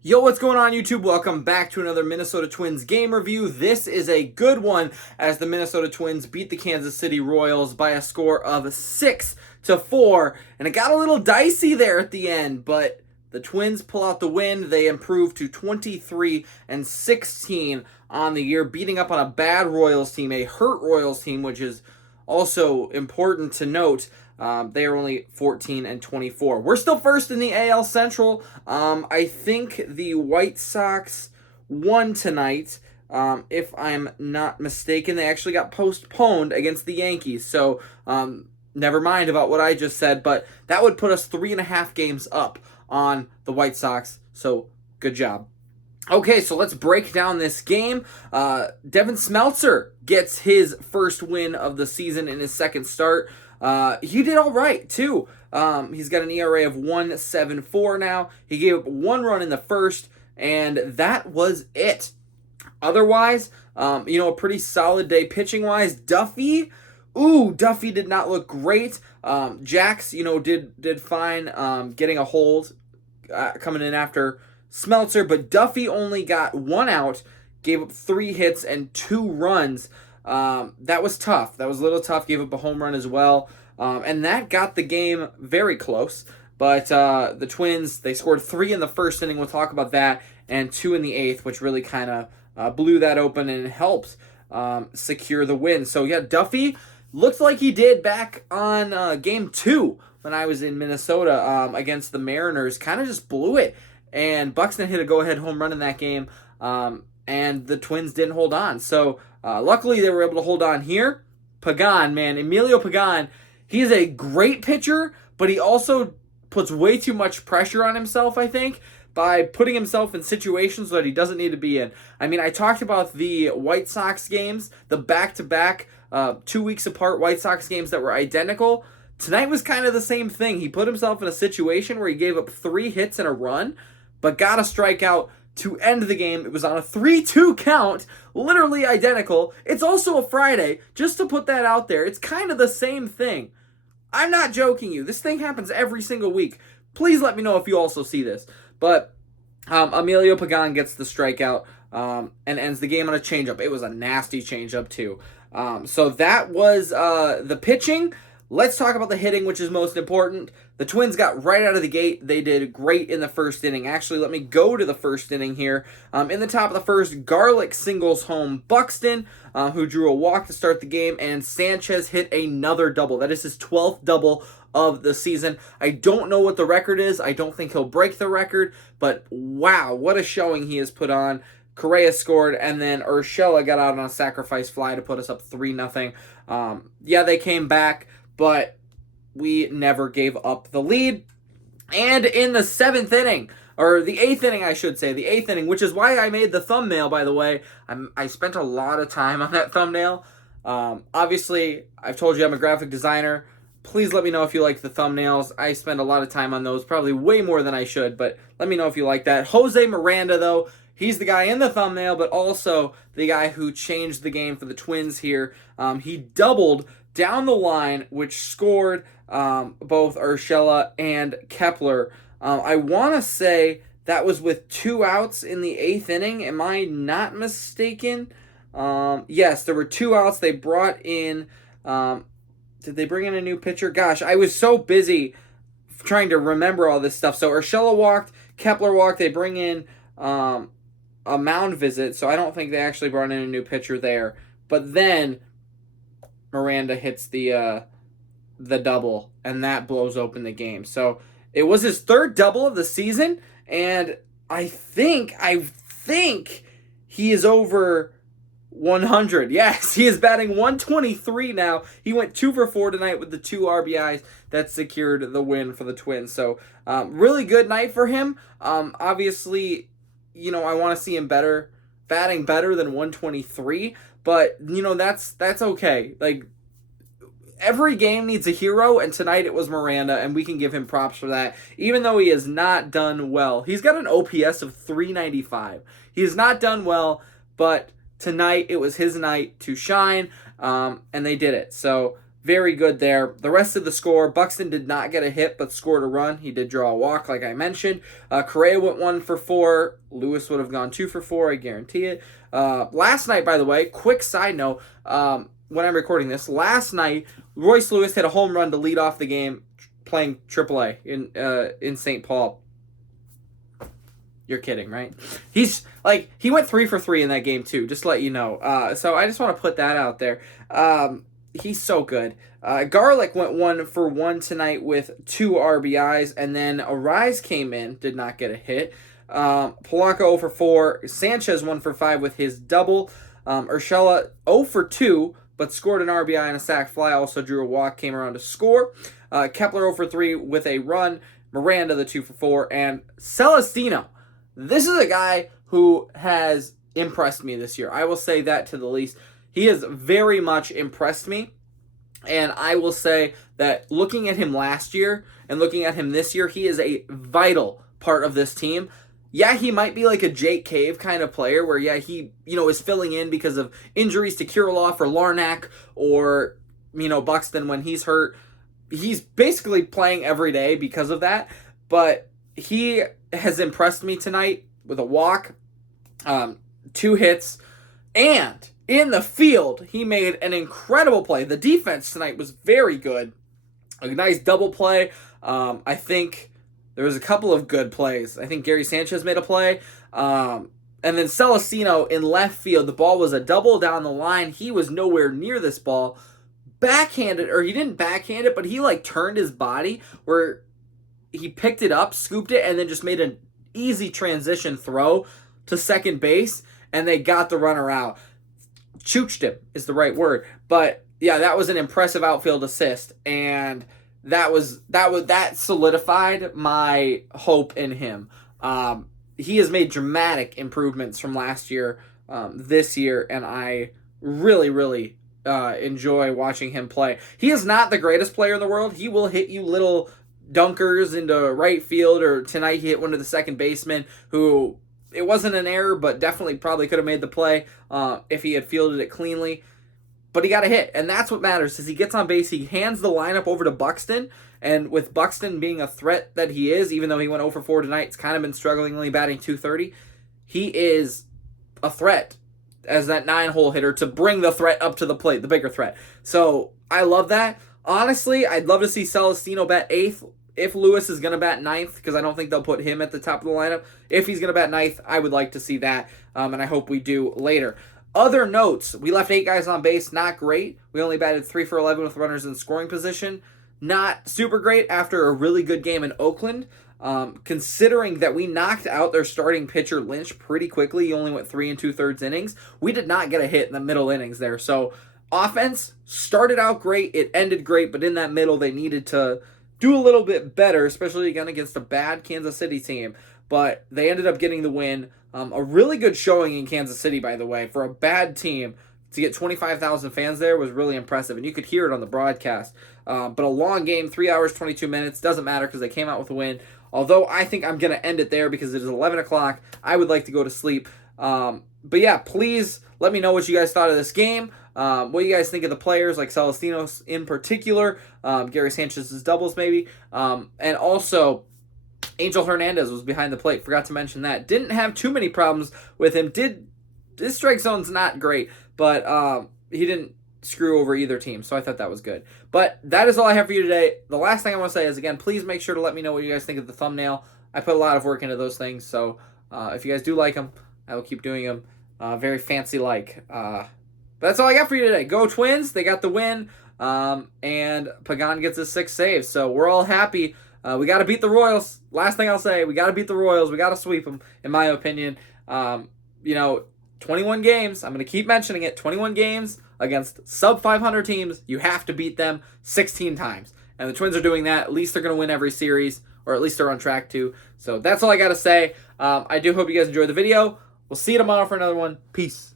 Yo, what's going on YouTube? Welcome back to another Minnesota Twins game review. This is a good one as the Minnesota Twins beat the Kansas City Royals by a score of 6-4. And it got a little dicey there at the end, but the Twins pull out the win. They improve to 23-16 on the year, beating up on a bad Royals team, a hurt Royals team, which is also important to note. They are only 14-24. We're still first in the AL Central. I think the White Sox won tonight. If I'm not mistaken, they actually got postponed against the Yankees. So never mind about what I just said, but that would put us 3.5 games up on the White Sox. So good job. Okay, so let's break down this game. Devin Smeltzer gets his first win of the season in his second start. He did all right, too. He's got an ERA of 1.74 now. He gave up 1 run in the first, and that was it. Otherwise, a pretty solid day pitching-wise. Duffy did not look great. Jax, did fine getting a hold coming in after Smeltzer, but Duffy only got 1 out, gave up 3 hits and 2 runs. That was tough. That was a little tough. Gave up a home run as well. And that got the game very close. But the Twins, they scored 3 in the first inning. We'll talk about that. And 2 in the 8th, which really kind of blew that open and helped secure the win. So, yeah, Duffy looked like he did back on Game 2 when I was in Minnesota against the Mariners. Kind of just blew it. And Buxton hit a go-ahead home run in that game. And the Twins didn't hold on. So, luckily, they were able to hold on here. Pagan, man, Emilio Pagan, he is a great pitcher, but he also puts way too much pressure on himself, I think, by putting himself in situations that he doesn't need to be in. I mean, I talked about the White Sox games, the back-to-back, 2 weeks apart White Sox games that were identical. Tonight was kind of the same thing. He put himself in a situation where he gave up 3 hits and a run, but got a strikeout to end the game. It was on a 3-2 count, literally identical. It's also a Friday, just to put that out there. It's kind of the same thing. I'm not joking you. This thing happens every single week. Please let me know if you also see this. But Emilio Pagan gets the strikeout and ends the game on a changeup. It was a nasty changeup too. So that was the pitching. Let's talk about the hitting, which is most important. The Twins got right out of the gate. They did great in the first inning. Actually, let me go to the first inning here. In the top of the first, Garlick singles home Buxton, who drew a walk to start the game, and Sanchez hit another double. That is his 12th double of the season. I don't know what the record is. I don't think he'll break the record, but wow, what a showing he has put on. Correa scored, and then Urshela got out on a sacrifice fly to put us up 3-0. Yeah, they came back, but we never gave up the lead. And in the 7th inning, or the 8th inning, I should say, the 8th inning, which is why I made the thumbnail, by the way. I spent a lot of time on that thumbnail. Obviously, I've told you I'm a graphic designer. Please let me know if you like the thumbnails. I spend a lot of time on those, probably way more than I should, but let me know if you like that. Jose Miranda, though, he's the guy in the thumbnail, but also the guy who changed the game for the Twins here. He doubled down the line, which scored both Urshela and Kepler. I want to say that was with 2 outs in the 8th inning. Am I not mistaken? Yes, there were 2 outs. They brought in... did they bring in a new pitcher? Gosh, I was so busy trying to remember all this stuff. So Urshela walked, Kepler walked. They bring in a mound visit, so I don't think they actually brought in a new pitcher there. But then Miranda hits the double, and that blows open the game. So it was his 3rd double of the season, and I think he is over 100. Yes, he is batting 123 now. He went 2 for 4 tonight with the 2 RBIs that secured the win for the Twins. So really good night for him. Obviously, I want to see him batting better than 123. But, that's okay. Like, every game needs a hero, and tonight it was Miranda, and we can give him props for that, even though he has not done well. He's got an OPS of 395. He has not done well, but tonight it was his night to shine, and they did it. So Very good there. The rest of the score, Buxton did not get a hit, but scored a run. He did draw a walk, like I mentioned. Correa went 1 for 4. Lewis would have gone 2 for 4, I guarantee it. Last night, by the way, quick side note, when I'm recording this, last night, Royce Lewis hit a home run to lead off the game playing AAA in St. Paul. You're kidding, right? He went 3 for 3 in that game, too, just to let you know. So I just want to put that out there. He's so good. Garlick went 1 for 1 tonight with 2 RBIs, and then Arise came in, did not get a hit. Polanco 0 for 4. Sanchez 1 for 5 with his double. Urshela 0 for 2, but scored an RBI and a sac fly. Also drew a walk, came around to score. Kepler 0 for 3 with a run. Miranda the 2 for 4. And Celestino. This is a guy who has impressed me this year. I will say that to the least. He has very much impressed me, and I will say that looking at him last year and looking at him this year, he is a vital part of this team. Yeah, he might be like a Jake Cave kind of player where, yeah, he, is filling in because of injuries to Kirilloff or Larnack or, Buxton when he's hurt. He's basically playing every day because of that, but he has impressed me tonight with a walk, 2 hits, and in the field, he made an incredible play. The defense tonight was very good. A nice double play. I think there was a couple of good plays. I think Gary Sanchez made a play. And then Celestino in left field. The ball was a double down the line. He was nowhere near this ball. Backhanded, or he didn't backhand it, but he turned his body where he picked it up, scooped it, and then just made an easy transition throw to second base, and they got the runner out. Chooched him is the right word, but yeah, that was an impressive outfield assist, and that solidified my hope in him. He has made dramatic improvements from last year, this year, and I really, really enjoy watching him play. He is not the greatest player in the world. He will hit you little dunkers into right field, or tonight he hit one to the second baseman who, it wasn't an error, but definitely probably could have made the play if he had fielded it cleanly. But he got a hit, and that's what matters. As he gets on base, he hands the lineup over to Buxton, and with Buxton being a threat that he is, even though he went 0 for 4 tonight, it's kind of been struggling, only batting .230, he is a threat as that 9-hole hitter to bring the threat up to the plate, the bigger threat. So I love that. Honestly, I'd love to see Celestino bat 8th. If Lewis is going to bat 9th, because I don't think they'll put him at the top of the lineup, if he's going to bat 9th, I would like to see that, and I hope we do later. Other notes, we left 8 guys on base, not great. We only batted 3 for 11 with runners in scoring position. Not super great after a really good game in Oakland, considering that we knocked out their starting pitcher Lynch pretty quickly. He only went 3 2/3 innings. We did not get a hit in the middle innings there. So offense started out great, it ended great, but in that middle they needed to do a little bit better, especially again against a bad Kansas City team. But they ended up getting the win. A really good showing in Kansas City, by the way. For a bad team, to get 25,000 fans there was really impressive. And you could hear it on the broadcast. But a long game, 3 hours, 22 minutes. Doesn't matter because they came out with a win. Although I think I'm going to end it there because it is 11 o'clock. I would like to go to sleep. But yeah, please let me know what you guys thought of this game. What you guys think of the players, like Celestino in particular, Gary Sanchez's doubles maybe, and also Angel Hernandez was behind the plate. Forgot to mention that. Didn't have too many problems with him. His strike zone's not great, but he didn't screw over either team, so I thought that was good. But that is all I have for you today. The last thing I want to say is, again, please make sure to let me know what you guys think of the thumbnail. I put a lot of work into those things, so if you guys do like them, I will keep doing them. Very fancy-like. But that's all I got for you today. Go Twins. They got the win. And Pagan gets his 6th save. So we're all happy. We got to beat the Royals. Last thing I'll say, we got to beat the Royals. We got to sweep them, in my opinion. 21 games. I'm going to keep mentioning it. 21 games against sub-500 teams. You have to beat them 16 times. And the Twins are doing that. At least they're going to win every series, or at least they're on track to. So that's all I got to say. I do hope you guys enjoyed the video. We'll see you tomorrow for another one. Peace.